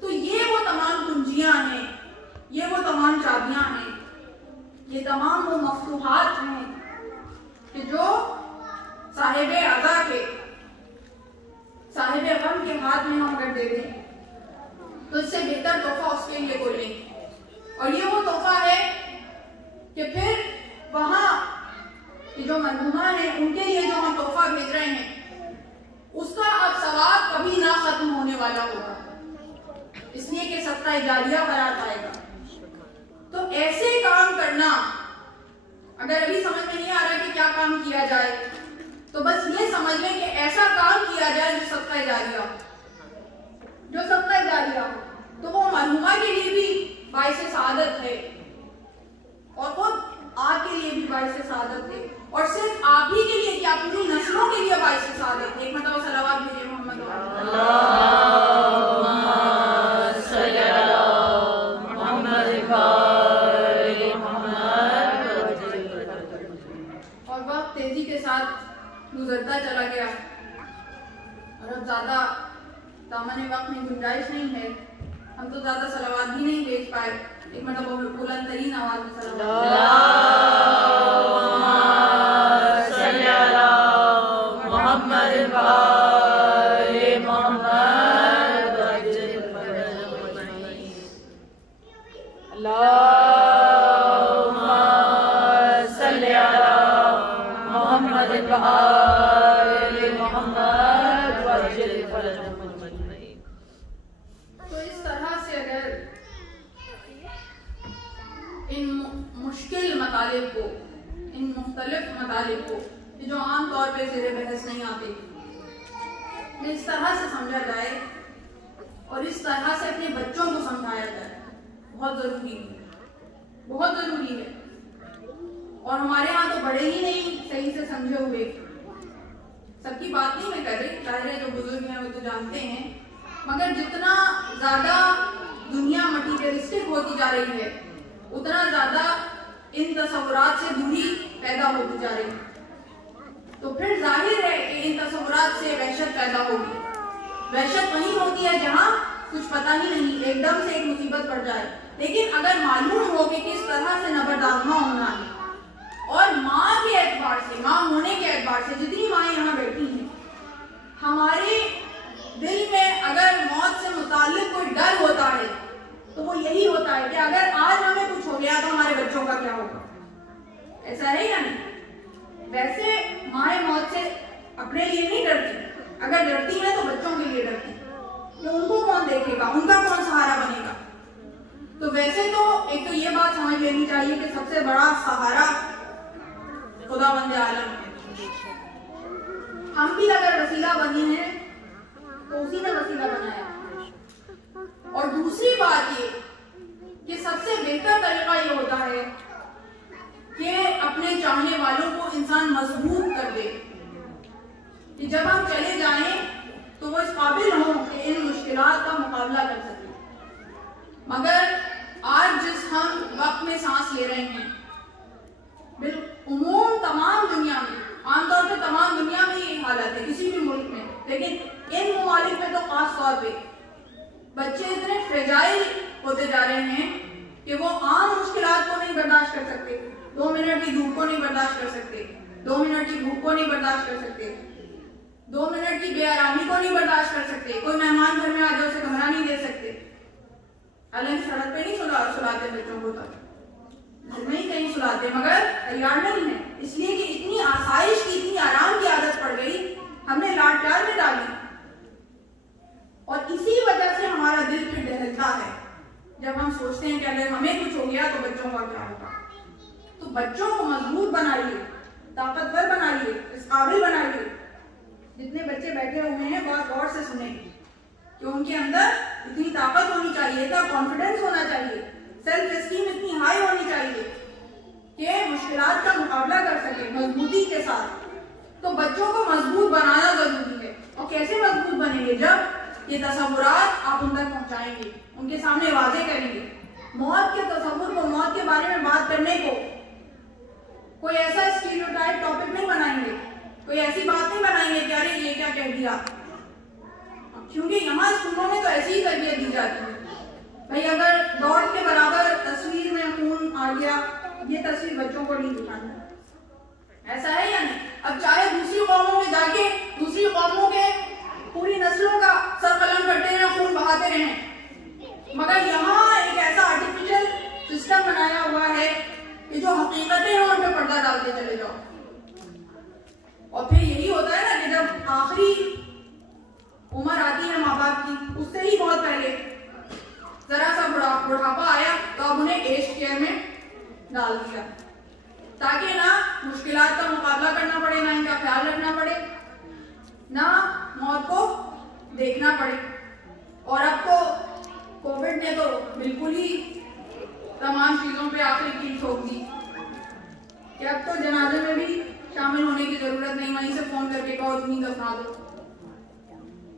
تو یہ وہ تمام کنجیاں ہیں، یہ وہ تمام چابیاں ہیں، یہ تمام وہ مفتوحات ہیں کہ جو صاحب عزا کے، صاحب غم کے ہاتھ میں ہم اگر دے دیں تو اس سے بہتر تحفہ اس کے لیے کوئی نہیں۔ اور یہ وہ تحفہ ہے کہ پھر وہاں جو مرحومہ ہیں ان کے لیے جو ہم تحفہ بھیج رہے ہیں اس کا اب ثواب کبھی نہ ختم ہونے والا ہوگا، اس لیے کہ صدقہ جاریہ برات آئے گا۔ تو ایسے کام کرنا، اگر ابھی سمجھ میں نہیں آ رہا کہ کیا کام کیا جائے تو بس یہ سمجھ لیں کہ ایسا کام کیا جائے جو صدقہ جاریہ ہو، جو صدقہ جاریہ ہو، تو وہ مرحومہ کے لیے بھی باعث سعادت ہے اور خود آپ کے لیے بھی باعث سعادت ہے، اور صرف آپ ہی کے لیے کیا پوری نسلوں کے لیے باعث سعادت ہے۔ ایک مرتبہ صلوات بھیجیے محمد اور وقت تیزی کے ساتھ گزرتا چلا گیا اور اب زیادہ دامن وقت میں گنجائش نہیں ہے، ہم تو زیادہ صلوات بھی نہیں بھیج پائے۔ ایک مرتبہ بلند ترین آواز میں تو اس طرح سے اگر ان مشکل مطالب کو، ان مختلف مطالب کو جو عام طور پہ زیر بحث نہیں آتے، اس طرح سے سمجھا جائے اور اس طرح سے اپنے بچوں کو سمجھایا جائے، بہت ضروری ہے۔ بہت ضروری ہے. اور ہمارے ہاں تو بڑے ہی نہیں صحیح سے سمجھے ہوئے. سب کی بات نہیں میں کر رہی, ظاہر ہے جو بزرگ ہیں وہ تو جانتے ہیں, مگر جتنا زیادہ دنیا مٹیریلسٹک ہوتی جا رہی ہے اتنا زیادہ ان تصورات سے دوری پیدا ہوتی جا رہی ہے. تو پھر ظاہر ہے کہ ان تصورات سے وحشت پیدا ہوگی. وحشت وہیں ہوتی ہے جہاں کچھ پتہ ہی نہیں, ایک دم سے ایک مصیبت پڑ جائے. لیکن اگر معلوم ہو کہ کس طرح سے نبردآزما ہونا ہے, اور ماں کے اعتبار سے, ماں ہونے کے اعتبار سے, جتنی مائیں یہاں بیٹھی ہیں, ہمارے دل میں اگر موت سے متعلق کوئی ڈر ہوتا ہے تو وہ یہی ہوتا ہے کہ اگر آج ہمیں کچھ ہو گیا تو ہمارے بچوں کا کیا ہوگا. ایسا ہے یا نہیں؟ ویسے مائیں موت سے اپنے لیے نہیں ڈرتی, اگر ڈرتی ہے تو بچوں کے لیے ڈرتی کہ ان کو کون دیکھے گا, ان کا کون سہارا بنے گا. تو ویسے تو ایک تو یہ بات سمجھ لینی چاہیے کہ سب سے بڑا سہارا خداوند عالم ہے. ہم بھی اگر وسیلہ بنے ہیں تو اسی نے وسیلہ بنایا. اور دوسری بات یہ کہ سب سے بہتر طریقہ یہ ہوتا ہے کہ اپنے چاہنے والوں کو انسان مضبوط کر دے, کہ جب ہم چلے جائیں تو وہ اس قابل ہوں کہ ان مشکلات کا مقابلہ کر سکیں. مگر آج جس ہم وقت میں سانس لے رہے ہیں, بالعموم تمام دنیا میں, عام طور پہ تمام دنیا میں یہ حالت ہے, کسی بھی ملک میں, لیکن ان ممالک میں تو خاص طور پہ بچے اتنے فریجائل ہوتے جا رہے ہیں کہ وہ عام مشکلات کو نہیں برداشت کر سکتے, 2 منٹ کی دھوپ کو نہیں برداشت کر سکتے, 2 منٹ کی بھوک کو نہیں برداشت کر سکتے, 2 منٹ کی بے آرامی کو نہیں برداشت کر سکتے. کوئی مہمان گھر میں آ جائے اسے کمرہ نہیں دے سکتے. حالانکہ سڑک پہ نہیں سلاتے بچوں کو, تک گھر میں ہی کہیں سلاتے, مگر تیار نہیں ہے, اس لیے کہ اتنی آسائش کی, اتنی آرام کی عادت پڑ گئی, ہم نے لاڈ پیار میں ڈالی. اور اسی وجہ سے ہمارا دل پھر دہلتا ہے جب ہم سوچتے ہیں کہ اگر ہمیں کچھ ہو گیا تو بچوں کا کیا ہوگا. تو بچوں کو مضبوط بنائیے, طاقتور بنائیے, اس قابل بنائیے. جتنے بچے بیٹھے ہوئے ہیں بہت غور سے سنیں کہ ان کے اندر اتنی طاقت ہونی چاہیے, اتنا کانفیڈنس ہونا چاہیے, سیلف اسٹیم اتنی ہائی ہونی چاہیے کہ مشکلات کا مقابلہ کر سکے مضبوطی کے ساتھ. تو بچوں کو مضبوط بنانا ضروری ہے. اور کیسے مضبوط بنیں گے؟ جب یہ تصورات آپ ان تک پہنچائیں گے, ان کے سامنے واضح کریں گے. موت کے تصور کو, موت کے بارے میں بات کرنے کو کوئی ایسا اسٹیریوٹائپ ٹاپک نہیں بنائیں گے, کوئی ایسی بات نہیں بنائیں گے کہ ارے یہ کیا کہہ دیا, کیونکہ یہاں اسکولوں میں تو ایسی ہی تربیت دی جاتی ہے. بھائی اگر ڈاٹ کے برابر تصویر میں خون آ گیا, یہ تصویر بچوں کو نہیں دکھانا. ایسا ہے یا نہیں؟ اب چاہے دوسری قوموں میں جا کے دوسری قوموں کے پوری نسلوں کا سر قلم کرتے رہیں, خون بہاتے رہیں, مگر یہاں ایک ایسا آرٹیفیشل سسٹم بنایا ہوا ہے کہ جو حقیقتیں ہیں ان پہ پردہ ڈالتے چلے جاؤ. اور پھر یہی ہوتا ہے نا کہ جب آخری عمر آتی ہے ماں باپ کی, اس سے ہی بہت پہلے ذرا سا بڑھاپا آیا تو اب انہیں ایج کیئر میں ڈال دیا, تاکہ نہ مشکلات کا مقابلہ کرنا پڑے, نہ ان کا خیال رکھنا پڑے, نہ موت کو دیکھنا پڑے. اور اب تو کووڈ نے تو بالکل ہی تمام چیزوں پہ آخری کیل ٹھوک دی کہ اب تو جنازے میں بھی شامل ہونے کی ضرورت نہیں, وہیں سے فون کر کے کہو اتنی دفنا دو.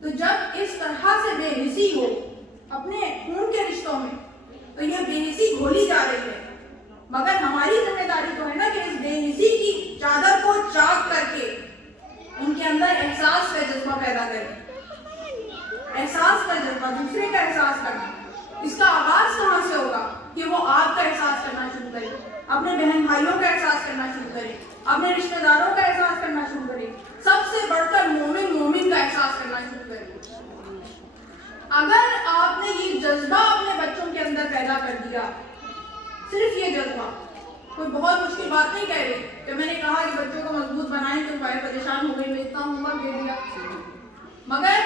تو جب اس طرح سے بے حسی ہو اپنے خون کے رشتوں میں تو یہ بے حسی گھولی جا رہی ہے. مگر ہماری ذمہ داری تو ہے نا کہ اس بے حسی کی چادر کو چاک کر کے ان کے اندر احساس کا جذبہ پیدا کریں. احساس کا جذبہ, دوسرے کا احساس کرنا. اس کا آغاز کہاں سے ہوگا کہ وہ آپ کا احساس کرنا شروع کرے, اپنے بہن بھائیوں کا احساس کرنا شروع کرے, اپنے رشتہ داروں کا احساس کرنا شروع کرے, سب سے بڑھ کر مومن کا احساس کرنا شروع کرے. اگر آپ نے یہ جذبہ اپنے بچوں کے اندر پیدا کر دیا, صرف یہ جذبہ, کوئی بہت مشکل بات نہیں کہہ رہی کہ میں نے کہا کہ بچوں کو مضبوط بنائیں تو بڑے پریشان ہو گئی, میں اتنا ہوم ورک دے دیا, مگر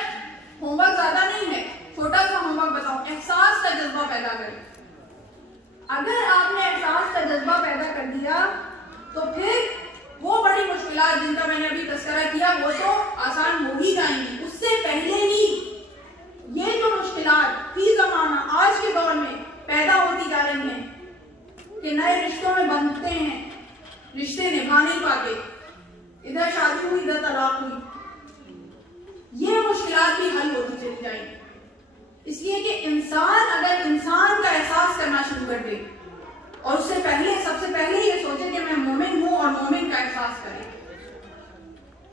ہوم ورک زیادہ نہیں ہے, چھوٹا سا ہوم ورک بتاؤ, احساس کا جذبہ پیدا کریں. اگر آپ نے احساس کا جذبہ پیدا کر دیا تو پھر وہ بڑی مشکلات جن کا میں نے ابھی تذکرہ کیا وہ تو آسان ہو ہی جائیں گی. اس سے پہلے ہی یہ جو مشکلات فی زمانہ آج کے دور میں پیدا ہوتی جا رہی ہیں کہ نئے رشتوں میں بندھتے ہیں، رشتے نبھا نہیں پاتے، ادھر شادی ہوئی ادھر طلاق ہوئی، یہ مشکلات بھی حل ہوتی چلی جائیں گی۔ اس لیے کہ انسان اگر انسان کا احساس کرنا شروع کر دے اور اس سے پہلے سب سے پہلے یہ سوچے کہ میں مومن ہوں اور مومن کا احساس کرے،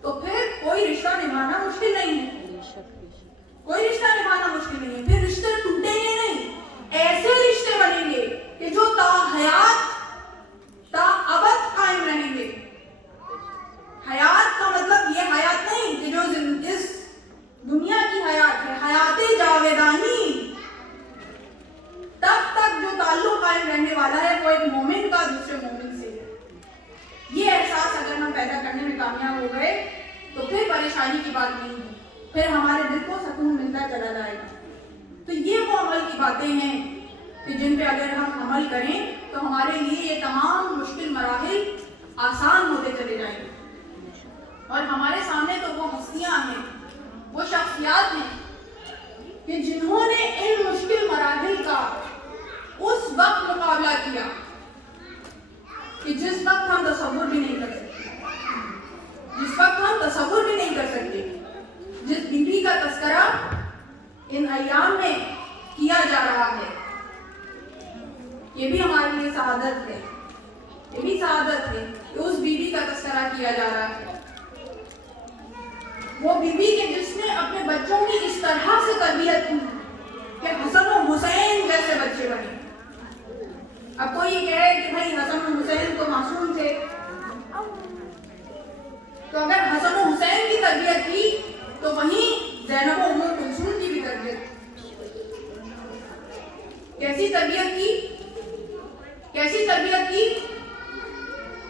تو پھر کوئی رشتہ نبھانا مشکل نہیں ہے، کوئی رشتہ نبھانا مشکل نہیں ہے۔ پھر رشتے ٹوٹیں گے نہیں، ایسے رشتے بنیں گے کہ جو تا حیات تا ابد قائم رہیں گے۔ حیات کا مطلب یہ حیات نہیں کہ جو اس دنیا کی حیات ہے، حیات جاویدانی، تب تک جو تعلق قائم رہنے والا ہے وہ ایک مومن کا دوسرے مومن سے ہے۔ یہ احساس اگر ہم پیدا کرنے میں کامیاب ہو گئے تو پھر پریشانی کی بات نہیں ہے، پھر ہمارے دل کو سکون ملتا چلا جائے گا۔ تو یہ وہ عمل کی باتیں ہیں کہ جن پہ اگر ہم عمل کریں تو ہمارے لیے یہ تمام مشکل مراحل آسان ہوتے چلے جائیں گے، اور ہمارے سامنے تو وہ ہستیاں ہیں، وہ شخصیات ہیں کہ جنہوں نے ان مشکل مراحل کا اس وقت مقابلہ کیا کہ جس وقت ہم تصور بھی نہیں کر سکتے، جس وقت ہم تصور بھی نہیں کر سکتے۔ جس بیوی کا تذکرہ ان ایام میں کیا جا رہا ہے، یہ بھی ہمارے لیے سعادت ہے، یہ بھی سعادت ہے کہ اس بیوی کا تذکرہ کیا جا رہا ہے، وہ بیوی کے جس نے اپنے بچوں کی اس طرح سے تربیت کی کہ حسن و حسین جیسے بچے بنے۔ اب کوئی یہ کہے کہ بھائی حسن و حسین تو معصوم تھے، تو اگر حسن و حسین کی تربیت کی تو وہیں زینب و ام کلثوم کی بھی تربیت، کیسی تربیت کی، کیسی تربیت کی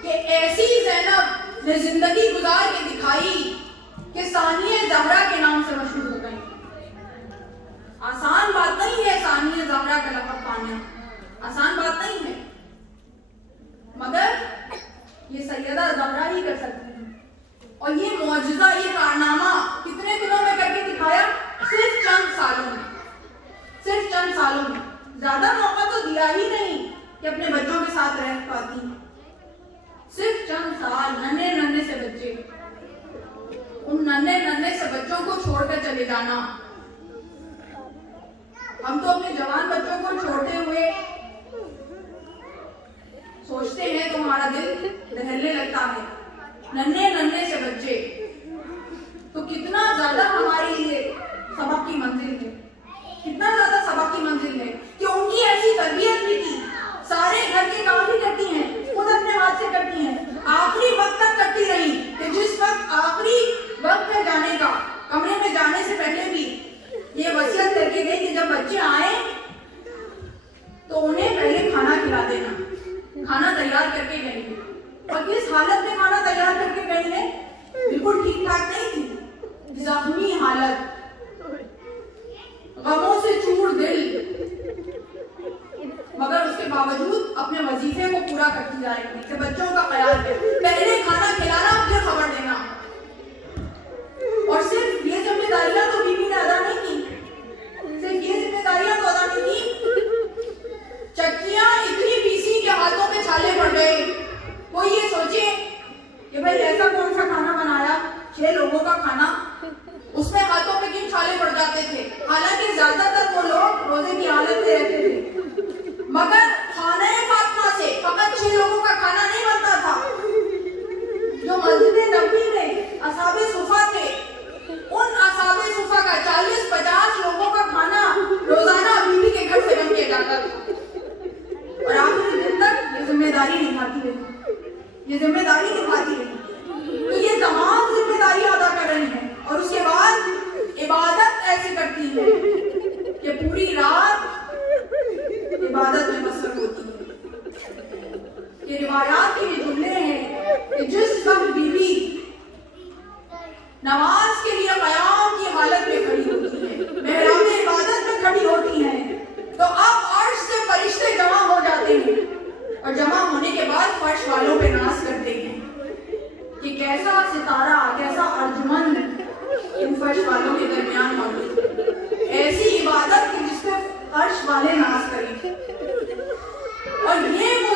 کہ ایسی زینب نے زندگی گزار کے دکھائی کہ ثانیہ زہرا کے نام سے مشہور ہو گئی۔ آسان بات نہیں ہے ثانیہ زہرا کا لقب پانا، آسان بات نہیں ہے، مگر یہ سیدہ زہرا ہی کر سکتی ہے۔ اور یہ معجزہ، یہ کارنامہ کتنے دنوں میں کر کے دکھایا؟ صرف چند سالوں میں، صرف چند سالوں میں۔ زیادہ موقع تو دیا ہی نہیں کہ اپنے بچوں کے ساتھ رہ پاتی، صرف چند سال، ننھے ننھے سے بچے، ان ننھے ننھے سے بچوں کو چھوڑ کر چلے جانا۔ ہم تو اپنے جوان بچوں کو چھوڑتے ہوئے سوچتے ہیں تو ہمارا دل دہلنے لگتا ہے، ننھے ننھے سے بچے تو کتنا زیادہ ہمارے لیے سبق کی منزل ہے، کتنا زیادہ سبق کی منزل ہے کہ ان کی ایسی تربیت بھی تھی، سارے گھر کے کام بھی کرتی ہیں، خود اپنے ہاتھ سے کرتی ہیں، آخری وقت تک کرتی رہی کہ جس وقت آخری وقت میں جانے کا، کمرے میں جانے سے پہلے بھی یہ وصیت کر کے گئی کہ جب بچے آئیں تو انہیں پہلے کھانا کھلا دینا، کھانا تیار کر کے گئی ہے۔ اور کس حالت میں کھانا تیار کر کے گئی ہے؟ بالکل ٹھیک ٹھاک نہیں تھی، زخمی حالت، غموں سے چور دل، مگر اس کے باوجود اپنے وظیفے کو پورا کرتی جا رہی تھی کہ بچوں کا خیال ہے، پہلے کھانا کھلانا پھر خبر دینا۔ اور صرف یہ ذمہ داریاں تو بیوی نے ادا نہیں کی، صرف یہ ذمہ داریاں تو ادا نہیں کی، چکیاں اتنی پیسی کہ ہاتھوں پہ چھالے پڑ گئے۔ کوئی یہ سوچے کہ بھائی ایسا کون سا کھانا بنایا، 6 لوگوں کا کھانا، اس میں ہاتھوں پہ کیوں چھالے پڑ جاتے تھے؟ حالانکہ زیادہ تر وہ لوگ روزے کی حالت میں رہتے تھے، مگر خانہ فاطمہ سے فقط 6 لوگوں کا کھانا نہیں بنتا تھا۔ جو مسجد نبوی میں اصحاب صفہ تھے، ان اصحاب صفہ کا 40-50 لوگوں کا کھانا روزانہ بیوی کے گھر سے بن کے جاتا تھا، اور آخری دن تک یہ ذمہ داری نبھاتی رہی، یہ ذمہ داری نبھاتی رہی۔ تو یہ تمام ذمہ داریاں ادا کر رہی ہیں، اور اس کے بعد عبادت ایسے کرتی ہے کہ پوری رات عبادت میں مصروف ہوتی ہے۔ یہ روایات کے جملے ہیں کہ جس وقت بیوی نماز کے لیے قیام کی حالت میں کھڑی ہوتی ہے، محراب عبادت میں کھڑی ہوتی ہیں، تو اب عرش سے فرشتے جمع ہو جاتے ہیں، اور جمع ہونے کے بعد فرش والوں پہ ناز کرتے ہیں کہ کیسا ستارہ، کیسا ارجمند ان فرش والوں کے درمیان موجود، ایسی عبادت کی جس پہ فرش والے ناز کریں۔ اور یہ وہ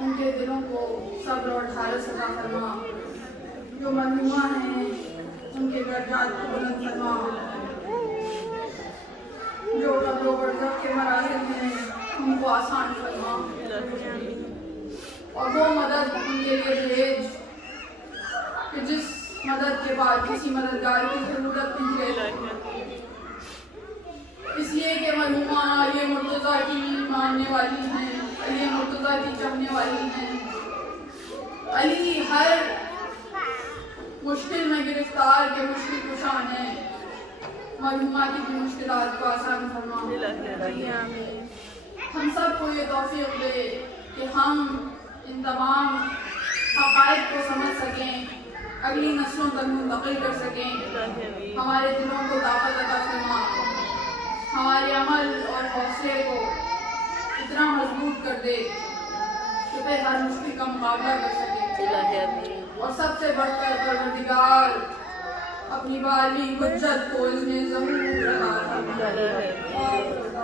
ان کے دلوں کو صبر اور ڈھارس عطا فرما، جو مظلومہ ہیں ان کے درجات کو بلند فرما، جو قبر و برزخ کے مراحل ہیں ان کو آسان فرما، اور وہ مدد ان کے لیے بھیج کہ جس مدد کے بعد کسی مددگار کی ضرورت نہیں رہتی، اس لیے کہ مظلومہ علی مرتضیٰ کی ماننے والی ہیں، علی مرتضیٰ کی چاہنے والی ہیں۔ علی ہر مشکل میں گرفتار کے مشکل کشا ہیں، مظلومہ کی بھی مشکلات کو آسان فرما۔ ہم سب کو یہ توفیق دے کہ ہم ان تمام حقائق کو سمجھ سکیں، اگلی نسلوں تک منتقل کر سکیں، ہمارے دلوں کو طاقت عطا فرما، ہمارے عمل اور حوصلے کو اتنا مضبوط کر دے کہ پھر ہر مشکل کا مقابلہ کر سکے، اور سب سے بڑھ کر پروردگار اپنی والی حجت کو اس میں ضرور عطا فرما۔